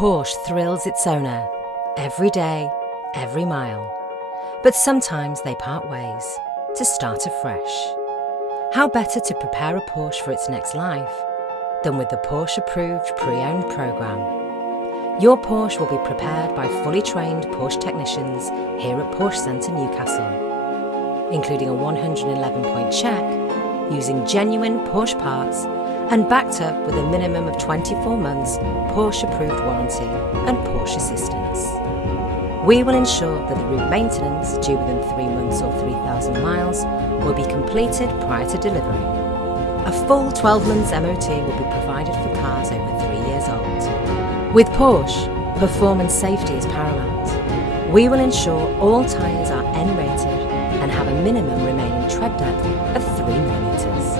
Porsche thrills its owner every day, every mile. But sometimes they part ways to start afresh. How better to prepare a Porsche for its next life than with the Porsche-approved pre-owned program? Your Porsche will be prepared by fully trained Porsche technicians here at Porsche Centre Newcastle, including a 111-point check using genuine Porsche parts and backed up with a minimum of 24 months Porsche-approved warranty and Porsche assistance. We will ensure that the route maintenance due within 3 months or 3,000 miles will be completed prior to delivery. A full 12 months MOT will be provided for cars over 3 years old. With Porsche, performance safety is paramount. We will ensure all tyres are N-rated and have a minimum remaining tread depth of 3 millimeters.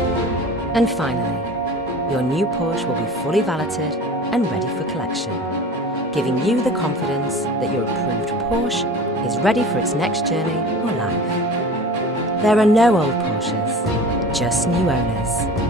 And finally, your new Porsche will be fully valeted and ready for collection, giving you the confidence that your approved Porsche is ready for its next journey or life. There are no old Porsches, just new owners.